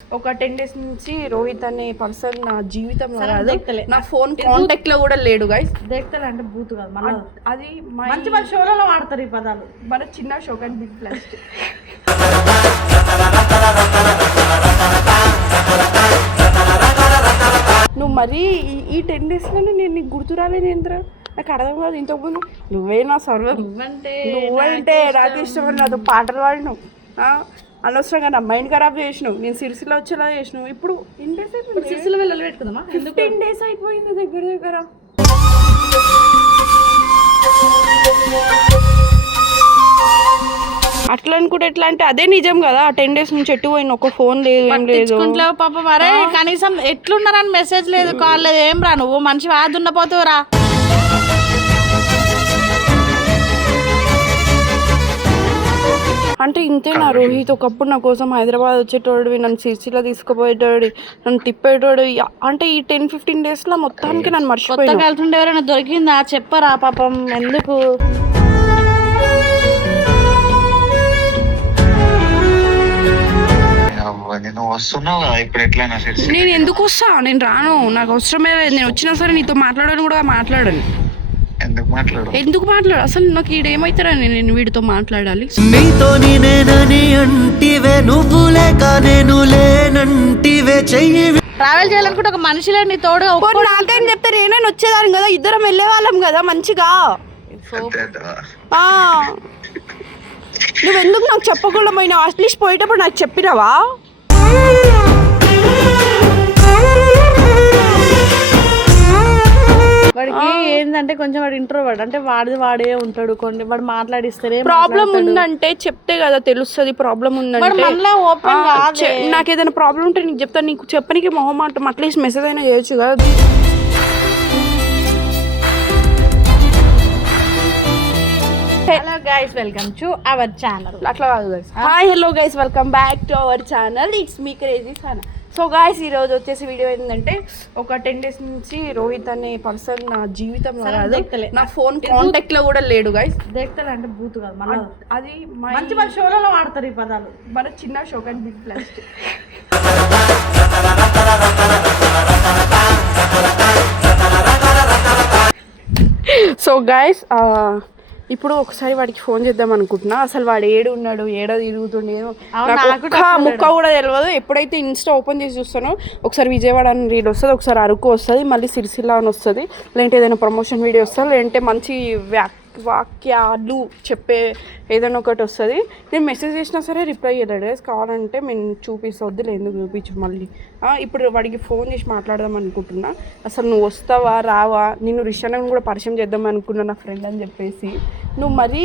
ఒక 10 days నుంచి రోహిత్ అనే పర్సన్ నా జీవితంలో కాదు, నా ఫోన్ కాంటాక్ట్ లో కూడా లేడు గైస్. దేక్తలే అంటే బూత్ కాదు మళ్ళీ అది మంచి మంచి షోలలో వాడతారు ఈ పదాలు. మన చిన్న షో కానీ బిగ్ ప్లాస్టిక్. నువ్వు మరీ ఈ 10 days లోనే నేను నీకు గుర్తు రాలేనేంద్రా, నాకు అర్థం కాదు. ఇంతకుముందు నువ్వే నా సర్వం, నువ్వంటే నాకు ఇష్టం. నాతో పాటలు పాడినావు, అనవసరంగా నా మైండ్ ఖరాబ్ చేసినావు, నేను సిరిసిల్ల వచ్చేలా చేసినావు. ఇప్పుడు ఎన్ని డేస్ అయిపోయింది? సిరిసిల్ల వెళ్ళి పెట్టుకుందామా? 15 days అయిపోయింది దగ్గర దగ్గర. అట్లా అనుకుంటే ఎట్లా అంటే అదే నిజం కదా. 10 days నుంచి ఎట్టు పోయిన ఒక ఫోన్ లేదు, ఏం లేదు. పాప మరే కనీసం ఎట్లున్నారని మెసేజ్ లేదు, కాల్ లేదు, ఏం రా నువ్వు మంచి దున్నపోతావురా. అంటే ఇంతే నా రోహిత్. ఒకప్పుడు నా కోసం హైదరాబాద్ వచ్చేటోడు, నన్ను సిరిసిల్ల తీసుకుపోయేటోడు, నన్ను తిప్పేటోడు. అంటే ఈ 10-15 days లో మొత్తానికి నన్ను మర్చిపోయాను. వెళ్తుండే ఎవరైనా దొరికిందా చెప్పరా పాపం, ఎందుకు? నేను ఎందుకు వస్తా? నేను రాను, నాకు అవసరమే లేదు. నేను వచ్చినా సరే నీతో మాట్లాడను కూడా మాట్లాడను. ఎందుకు మాట్లాడు అసలు? నాకు ఈడేమైతారా నేను వీడితో మాట్లాడాలి? నీతో నేనని అంటివే, నువ్వు లేక నేను లేనంటివే. చెయ్యి ట్రావెల్ చేయాలనుకుంటే ఒక మనిషి లేడు నీ తోడు. నాకేం చెప్తే నేనే వచ్చేదాన్ని కదా, ఇద్దరం వెళ్ళే వాళ్ళం కదా మంచిగా. నువ్వెందుకు నాకు చెప్పకుండా పోయినావు? అట్లీస్ట్ పోయేటప్పుడు నాకు చెప్పినావా? వాడికి ఏంటంటే కొంచెం వాడు ఇంట్రోవర్ట్, అంటే వాడే ఉంటాడు. కొన్ని వాడు మాట్లాడిస్తేనే ప్రాబ్లం ఉందంటే చెప్తే కదా తెలుస్తుంది. ప్రాబ్లం ఉందంటే నాకు ఏదైనా ప్రాబ్లం ఉంటే నీకు చెప్తాను. నీకు చెప్పడానికి మొహమాటం, అట్లీస్ట్ మెసేజ్ అయినా చేయొచ్చు కదా. Hello guys, welcome to our channel. అట్లా కాదు guys. Hi hello guys, welcome back to our channel. It's me crazy సానా. సో గాయస్, ఈరోజు వచ్చేసి వీడియో ఏంటంటే ఒక 10 days నుంచి రోహిత్ అనే పర్సన్ నా జీవితంలో కాదు, నా ఫోన్ కాంటాక్ట్ లో కూడా లేడు గైస్. దేక్తలే అంటే బూత్ కాదు మళ్ళీ అది మంచి మంచి షోలలో వాడతారు ఈ పదాలు. మన చిన్న షో కానీ బిగ్ ప్లాస్టిక్. సో గాయస్, ఇప్పుడు ఒకసారి వాడికి ఫోన్ చేద్దాం అనుకుంటున్నా. అసలు వాడు ఏడు ఉన్నాడు, ఏడ తిరుగుతుండేదో ముక్క కూడా తెలియదు. ఎప్పుడైతే ఇన్స్టా ఓపెన్ చేసి చూస్తానో ఒకసారి విజయవాడ అని రీడ్ వస్తుంది, ఒకసారి అరకు వస్తుంది, మళ్ళీ సిరిసిల్ల అని వస్తుంది, లేదంటే ఏదైనా ప్రమోషన్ వీడియో వస్తుంది, లేదంటే మంచి వాక్యాలు చెప్పే ఏదైనా ఒకటి వస్తుంది. నేను మెసేజ్ చేసినా సరే రిప్లై చేయలేడు. కావాలంటే మేము చూపిస్తొద్దు, ఎందుకు చూపించు మళ్ళీ. ఇప్పుడు వాడికి ఫోన్ చేసి మాట్లాడదాం అనుకుంటున్నా. అసలు నువ్వు వస్తావా రావా? నిన్ను రిషాన్ని కూడా పరిచయం చేద్దాం అనుకున్నా, నా ఫ్రెండ్ అని చెప్పేసి. నువ్వు మరీ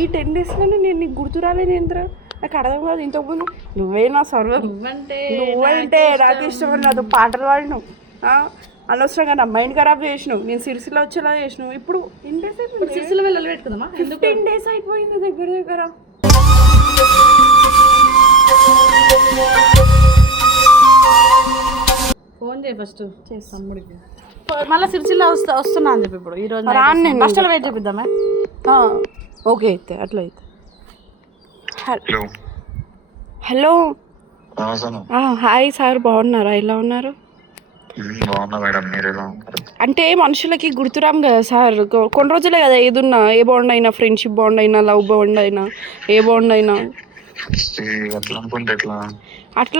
ఈ 10 days లోనే నేను నీకు గుర్తు రాలేనేంద్రా, నాకు అర్థం కాదు. ఇంతకుముందు నువ్వే నా సర్వం, నువ్వంటే నాకు ఇష్టం. నాతో పాటలు పాడినావు, అనవసరంగా నా మైండ్ ఖరాబ్ చేసినావు, నేను సిరిసిల్ల వచ్చేలా చేసినావు. ఇప్పుడు ఎన్ని డేస్ అయిపోయింది? సిరిసిల్ల వెళ్ళి పెట్టుకుందామా? 15 days అయిపోయింది దగ్గర దగ్గర. ఫోన్ చేయి ఫస్ట్, చేస్తాం తమ్ముడికి. మళ్ళీ సిరిసిల్ల వస్తున్నా అని చెప్పి ఇప్పుడు ఈరోజు బస్ స్టాండ్ వెయిట్ చేపిద్దామే. ఓకే అయితే అట్లా అయితే. హలో హాయ్ సార్, బాగున్నారా? ఎలా ఉన్నారు? అంటే మనుషులకి గుర్తురాం కదా సార్. కొన్ని రోజులే కదా ఏదున్నా, ఏ బాండ్ అయినా, ఫ్రెండ్షిప్ బాండ్ అయినా, లవ్ బాండ్ అయినా, ఏ బాండ్ అయినా. అట్లా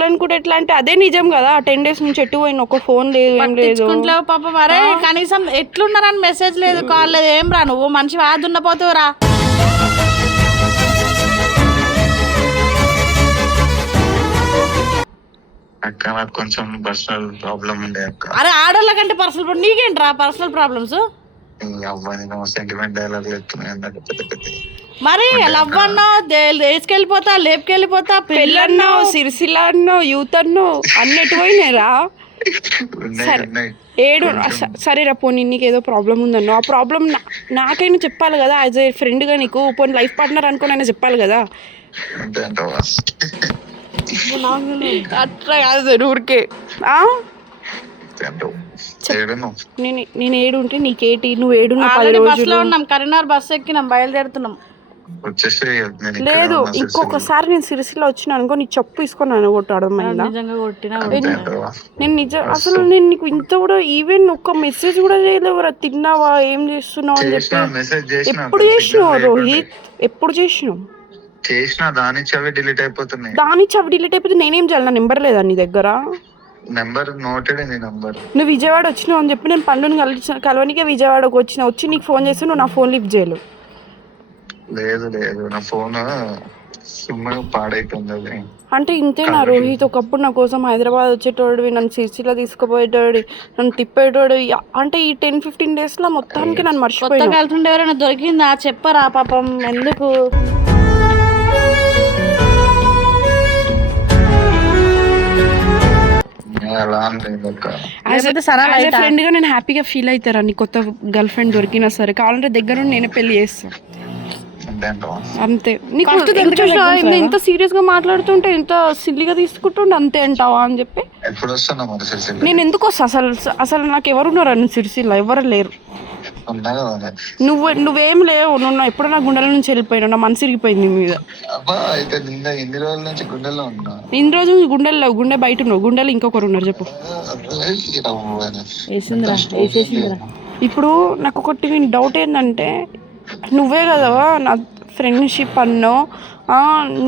అనుకుంటే ఎట్లా అంటే అదే నిజం కదా. 10 days నుంచి ఎట్టు పోయిన ఒక ఫోన్ లేదు, ఏం లేదు. పాప మరే కనీసం ఎట్లున్నారని మెసేజ్ లేదు, కాల్ లేదు, ఏం రా నువ్వు మంచి దున్నపోతావురా. అక్క నాకు కొంచెం పర్సనల్ ప్రాబ్లం ఉండే అక్క. అరే ఆడోళ్ళ కంటే పర్సనల్ ప్రాబ్లం నీకేంట్రా? పర్సనల్ ప్రాబ్లమ్స్ సెంటిమెంట్ డైలాగ్ మరి లవ్ అన్నావు, వేసుకెళ్ళిపోతా, లేపుకెళ్ళిపోతా, పెళ్ళన్నావు, సిరిసిల్ల అన్నావు, యూత్ అన్నావు, అన్నట్టు పోయినారా? ఏడు సరేరా పోనీ, నీకు ఏదో ప్రాబ్లం ఉందన్నావు. ఆ ప్రాబ్లం నాకైనా చెప్పాలి కదా, యాజ్ ఏ ఫ్రెండ్గా. నీకు పోనీ లైఫ్ పార్ట్నర్ అనుకోనైనా చెప్పాలి కదా. అట్లా కాదు ఊరికే. నేను ఏడు ఉంటే నీకేటి? నువ్వు ఏడున్నా 10 రోజులు ఉన్నాం, కరీంనగర్ బస్సు ఎక్కినాం, బయలుదేరుతున్నాం. వచ్చేస్తే నేను ఇక్కడే లేదు ఉన్నా సిరిసిల్ల. ఇంకొకసారి నేను సిరిసిల్ల వచ్చిన అనుకో నీ చెప్పు తీసుకొని కొట్టు అర్థమైందా? నిజంగా కొట్టినా అంతే అంటావా? నేను అసలు నేను నీకు ఇంత కూడా ఈవెన్ ఒక్క మెసేజ్ కూడా చేయలేవురా, తిన్నావా ఏం చేస్తున్నావు అని చెప్పి. మెసేజ్ చేసిన ఎప్పుడు చేసినావు రోహిత్, ఎప్పుడు చేసినావు? చేసిన దాని చవి డిలీట్ అయిపోతున్నాయి. దాని చవి డిలీట్ అయిపోతే నేనేం చేయాలి? నా నెంబర్ లేదా నీ దగ్గర? నెంబర్ నోటెడ్ నీ నంబర్. నువ్వు విజయవాడ వచ్చినావు అని చెప్పి నేను పండుని కలవనికే విజయవాడకు వచ్చి నీకు ఫోన్ చేస్తే నువ్వు నా ఫోన్ లిఫ్ట్ చేయలేవు. లేదు లేదు నా ఫోన్ సుమ్మ పాడైపోయింది అది. అంటే ఇంతేనా రోహిత్? ఒకప్పుడు నా కోసం హైదరాబాద్ వచ్చేటోడు, నన్ను సిరిసిల్ల తీసుకుపోయేటోడు, నన్ను తిప్పేటోడు. అంటే ఈ 10-15 days లో మొత్తానికి నన్ను మర్చిపోయాను. కొత్త గర్ల్ ఫ్రెండ్ ఎవరైనా దొరికిందా చెప్పరా పాపం, ఎందుకు? అలా అనలేదు అక్క. ఫ్రెండ్ గా నేను హ్యాపీగా ఫీల్ అవుతారా నీ కొత్త గర్ల్ ఫ్రెండ్ దొరికినా సరే? కావాలంటే దగ్గర నుండి నేనే పెళ్లి చేస్తాను అంతే అంటావా? అంతే. నీకు ఇంత సీరియస్ గా మాట్లాడుతుంటే ఇంత సిల్లిగా తీసుకుంటుండే అంతే అంటావా అని చెప్పి. ఎప్పుడు వస్తున్నా మరి సిరిసిల్ల? నేను ఎందుకు వస్తా? అసలు నాకు ఎవరున్నారా నీ సిరిసిల్ల? ఎవరు లేరు. ఉన్నా కదా. నువ్వేం లేవు. నువ్వు ఎప్పుడో నా గుండెల నుంచి వెళ్ళిపోయినావు, నా మనసు ఇరిగిపోయింది నీ మీద. అబ్బా అయితే నిన్న ఎన్ని రోజుల నుంచి గుండెల్లో ఉన్నా? ఇన్ని రోజులు గుండెలు లేవు, గుండె బయట ఉన్నావు. గుండెలు ఇంకొకరు ఉన్నారు చెప్పు. ఇప్పుడు నాకు ఒకటి డౌట్ ఏంటంటే, నువ్వే కదా నా ఫ్రెండ్షిప్ అన్నావు,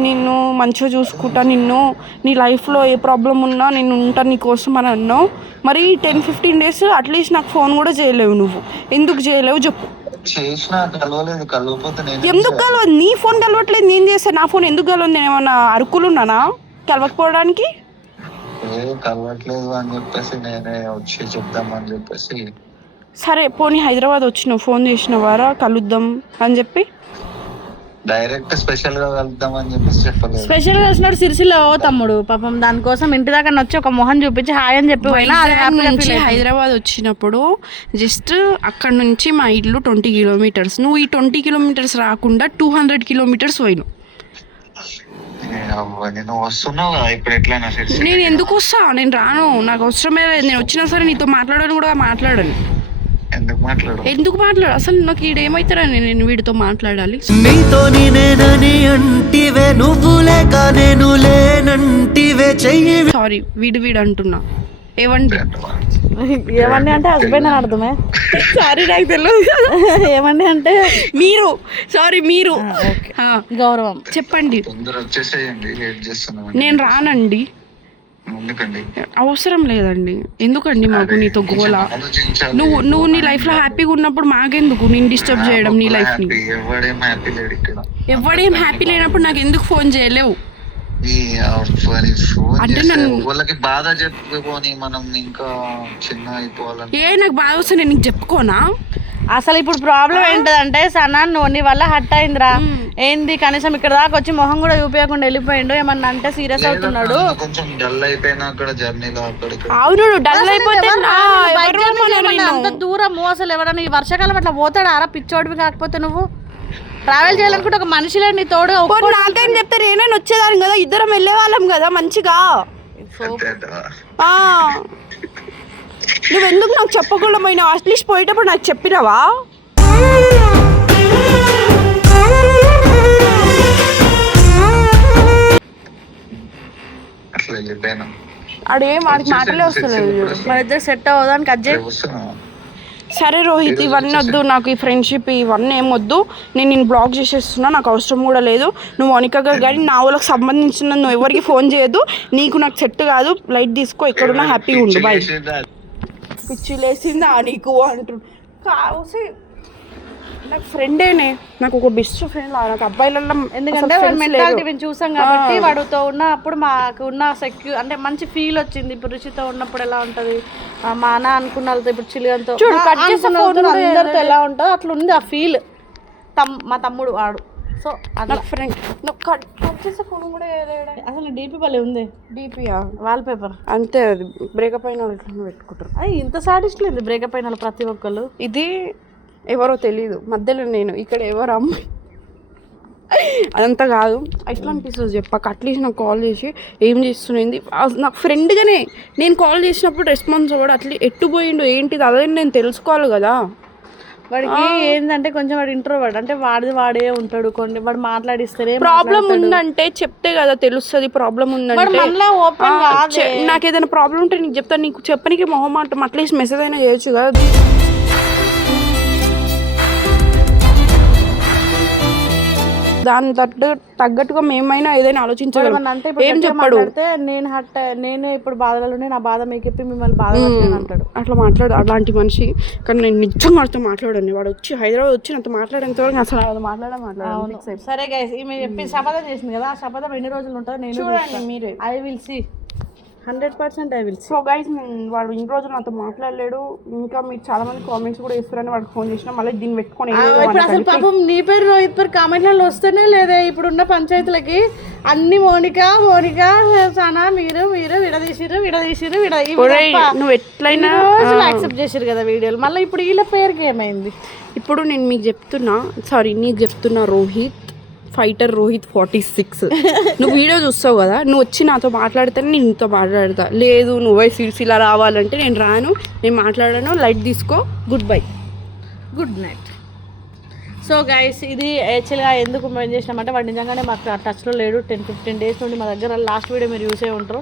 నిన్ను మంచిగా చూసుకుంటా, నిన్ను నీ లైఫ్లో ఏ ప్రాబ్లం ఉన్నా నేను ఉంటా నీ కోసం అని అన్నావు. మరి 10-15 days అట్లీస్ట్ నాకు ఫోన్ కూడా చేయలేవు. నువ్వు ఎందుకు చేయలేవు చెప్పు? చేసినా కలవలేదు. కలవకపోతే ఎందుకు కలవదు? నీ ఫోన్ కలవట్లేదు, నేను చేస్తాను. నా ఫోన్ ఎందుకు కలవదు? నేను ఏమన్నా అరుకులు ఉన్నానా కలవకపోవడానికి? కలవట్లేదు అని చెప్పేసి నేనే వచ్చి చెప్దామని చెప్పేసి. సరే పోనీ హైదరాబాద్ వచ్చినావు, ఫోన్ చేసినవారా కలుద్దాం అని చెప్పి? డైరెక్ట్ స్పెషల్ గా కలుద్దామని చెప్పేసి చెప్పలేదు. స్పెషల్ గా కలిసినాడు సిరిసిల్ల తమ్ముడు పాపం, దానికోసం ఇంటి దాకా వచ్చి ఒక మొహం చూపించి హాయ్ అని చెప్పి హైదరాబాద్ వచ్చినప్పుడు జస్ట్ అక్కడ నుంచి మా ఇల్లు 20 kilometers. నువ్వు ఈ 20 kilometers రాకుండా 200 kilometers పోయినావు. నేను వస్తున్నావు ఇప్పుడు ఎట్లయినా నేను ఎందుకు వస్తా? నేను రాను, నాకు అవసరమే లేదు. నేను వచ్చినా సరే నీతో మాట్లాడను కూడా మాట్లాడను. ఎందుకు మాట్లాడు? అసలు నాకు ఈడేమైతారని నేను వీడితో మాట్లాడాలి? నీతో నేనని అంటివే నువ్వు లేక నేను లేనంటివే చెయ్యి. సారీ వీడు అంటున్నా. ఏమండి అంటే హస్బెండ్ అని అర్థమే. సారీ నాకు తెలియదు. ఏమండి అంటే మీరు, సారీ మీరు. గౌరవం చెప్పండి. నేను రానండి, అవసరం లేదండి. ఎందుకండి మాకు నీతో గోలా? నువ్వు నీ లైఫ్ లో హ్యాపీగా ఉన్నప్పుడు మాకెందుకు నేను డిస్టర్బ్ చేయడం నీ లైఫ్ ని? ఎవడేం హ్యాపీ లేనప్పుడు నాకు ఎందుకు ఫోన్ చేయలేవు? అంటే వాళ్ళకి బాధ చెప్పుకొని మనం ఇంకా చిన్న అయిపోవాలని. నాకు బాధ వస్తే నేను నీకు చెప్పుకోనా? అసలు ఇప్పుడు ప్రాబ్లం ఏంటంటే సనా నువ్వు నీ వల్ల హట్ అయిందిరా. ఏంది కనీసం ఇక్కడ దాకా వచ్చి మొహం కూడా చూపించకుండా వెళ్ళిపోయిండు. ఏమన్నా అంటే సీరియస్ అవుతున్నాడు. కొంచెం డల్ అయిపోయినా అక్కడ జర్నీలో. అవును డల్ అయిపోతే అంత దూరం అసలు ఎవరన్నా ఈ వర్షాకాలం అట్లా పోతాడా రా పిచ్చోడివి? కాకపోతే నువ్వు ట్రావెల్ చేయాలనుకుంటే ఒక మనిషిలే నీ తోడు. నాకేం చెప్తారు? నేను వచ్చేదాన్ని కదా, ఇద్దరం వెళ్ళే వాళ్ళం కదా మంచిగా. నువ్వెందుకు నాకు చెప్పకుండా పోయినావు? అట్లీస్ట్ పోయేటప్పుడు నాకు చెప్పినావా? ఆడేం వాడికి మాటలే వస్తలేదు. మన ఇద్దరు సెట్ అవ్వదానికి అజ్జయ్. సరే రోహిత్ ఇవన్నీ వద్దు నాకు, ఈ ఫ్రెండ్షిప్ ఇవన్నీ ఏం వద్దు. నేను బ్లాక్ చేసేస్తున్నా, నాకు అవసరం కూడా లేదు. నువ్వు మౌనిక గారు కానీ నా వాళ్ళకి సంబంధించిన నువ్వు ఎవరికి ఫోన్ చేయొద్దు. నీకు నాకు సెట్ కాదు, లైట్ తీసుకో, ఎక్కడున్నా హ్యాపీగా ఉండు. బాయ్. పిచ్చి లేసిందా నీకు అంటు నాకు ఫ్రెండేనే, నాకు ఒక బెస్ట్ ఫ్రెండ్ లా. నాకు అబ్బాయిలలో ఎందుకంటే వాడు మెంటాలిటీ చూసాం కాబట్టి వాడితో ఉన్నప్పుడు మాకు ఉన్న అంటే మంచి ఫీల్ వచ్చింది. ఇప్పుడు రుచితో ఉన్నప్పుడు ఎలా ఉంటది, మా అన్న అనుకున్న వాళ్ళతో ఇప్పుడు చిలిగంతో అందరితో ఎలా ఉంటుందో అట్లా ఉంది ఆ ఫీల్. మా తమ్ముడు వాడు. సో అట్లా ఫ్రెండ్ అసలు డీపీ భలే ఉంది. డీపీయా? వాల్ పేపర్ అంతే, అది బ్రేకప్ అయిన వాళ్ళు ఇట్లా పెట్టుకుంటారు. ఇంత సాటిస్ట్ లేదు బ్రేకప్ అయిన వాళ్ళు ప్రతి ఒక్కళ్ళు. ఇది ఎవరో తెలీదు, మధ్యలో నేను ఇక్కడ ఎవరు అమ్మాయి అదంతా కాదు. ఎట్లా అనిపిస్తుంది చెప్పాక? అట్లీస్ట్ నాకు కాల్ చేసి ఏం చేస్తున్నది నాకు ఫ్రెండ్గానే నేను కాల్ చేసినప్పుడు రెస్పాన్స్ అవ్వడు. అట్లా ఎట్టుపోయిండు ఏంటిది అదే నేను తెలుసుకోవాలి కదా. వాడికి ఏంటంటే కొంచెం వాడు ఇంట్రోవర్ట్, అంటే వాడే ఉంటాడు. కొన్ని వాడు మాట్లాడిస్తేనే ప్రాబ్లం ఉందంటే చెప్తే కదా తెలుస్తుంది. ప్రాబ్లం ఉందంటే మళ్ళీ ఓపెన్ నాకు ఏదైనా ప్రాబ్లం ఉంటే నీకు చెప్తాను. నీకు చెప్పడానికి మొహమాటం, అట్లీస్ట్ మెసేజ్ అయినా చేయొచ్చు కదా. దాని తగ్గట్టుగా మేమైనా ఏదైనా ఆలోచించగలం. అంటే ఏం చెప్పడు, నేను ఇప్పుడు బాధలోనే నా బాధ మీకు చెప్పి మిమ్మల్ని బాధ అంటాడు. అట్లా మాట్లాడు అలాంటి మనిషి. కానీ నేను నిజంగా వాడితో మాట్లాడండి. వాడు వచ్చి హైదరాబాద్ వచ్చి నాతో మాట్లాడేంత వరకు అసలు మాట్లాడాను. సరే గైస్, ఈమె చెప్పి శపథం చేసింది కదా, ఆ శపథం ఎన్ని రోజులు ఉంటుందో నేను చూడండి మీరే. I will see 100% I will see. So guys, వాడు ఇన్ని రోజులు నాతో మాట్లాడలేడు. ఇంకా మీరు చాలా మంది కామెంట్స్ కూడా ఇస్తారని వాడికి ఫోన్ చేసిన, మళ్ళీ దీన్ని పెట్టుకొని ఇప్పుడు అసలు పాపం నీ పేరు రోహిత్ పేరు కామెంట్లలో వస్తేనే లేదే. ఇప్పుడున్న పంచాయతీలకి అన్ని మోనిక సనా మీరు విడదీసిరు నువ్వు ఎట్లయినా యాక్సెప్ట్ చేసిరు కదా వీడియోలు. మళ్ళీ ఇప్పుడు వీళ్ళ పేరుకి ఏమైంది? ఇప్పుడు నేను మీకు చెప్తున్నా, నీకు చెప్తున్నా, రోహిత్ ఫైటర్ రోహిత్ 46. నువ్వు వీడియో చూస్తావు కదా, నువ్వు వచ్చి నాతో మాట్లాడితేనే నేను నీతో మాట్లాడతా. లేదు నువ్వే సిరిసిలా రావాలంటే నేను రాను, నేను మాట్లాడాను. లైట్ తీసుకో. Good bye, good night. So guys, ఇది యాక్చువల్గా ఎందుకు మేము చేసినామంటే వాడు నిజంగానే మాకు టచ్లో లేడు. 10-15 డేస్ నుండి మా దగ్గర. లాస్ట్ వీడియో మీరు చూసే ఉంటారు.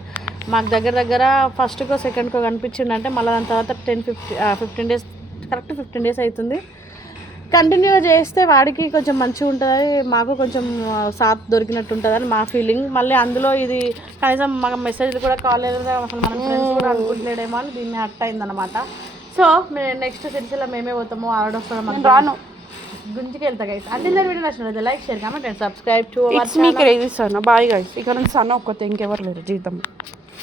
మాకు దగ్గర ఫస్ట్కో సెకండ్కో కనిపించిందంటే మళ్ళీ దాని తర్వాత 15 డేస్, కరెక్ట్ 15 డేస్ అవుతుంది. కంటిన్యూ చేస్తే వాడికి కొంచెం మంచిగా ఉంటుంది, మాకు కొంచెం సాత్ దొరికినట్టు ఉంటుంది అని మా ఫీలింగ్. మళ్ళీ అందులో ఇది కనీసం మాకు మెసేజ్లు కూడా కాల్ లేదు, అసలు మన ఫ్రెండ్స్ కూడా అనుకుంటున్నాడేమో అని దీన్ని హర్ట్ అయిందనమాట. సో నెక్స్ట్ సిరిసిల్ల మేమే పోతాము, ఆడొస్తాం, రాను, గుంజికి వెళ్తా గైస్. అన్ని వీడియో నచ్చినట్లయితే like, share, comment and subscribe to our మీకు క్రేజీ సన్న. Bye guys. ఇక్కడ నుంచి సన్న ఒక్కతే, ఇంకెవరు లేరు జీవితం.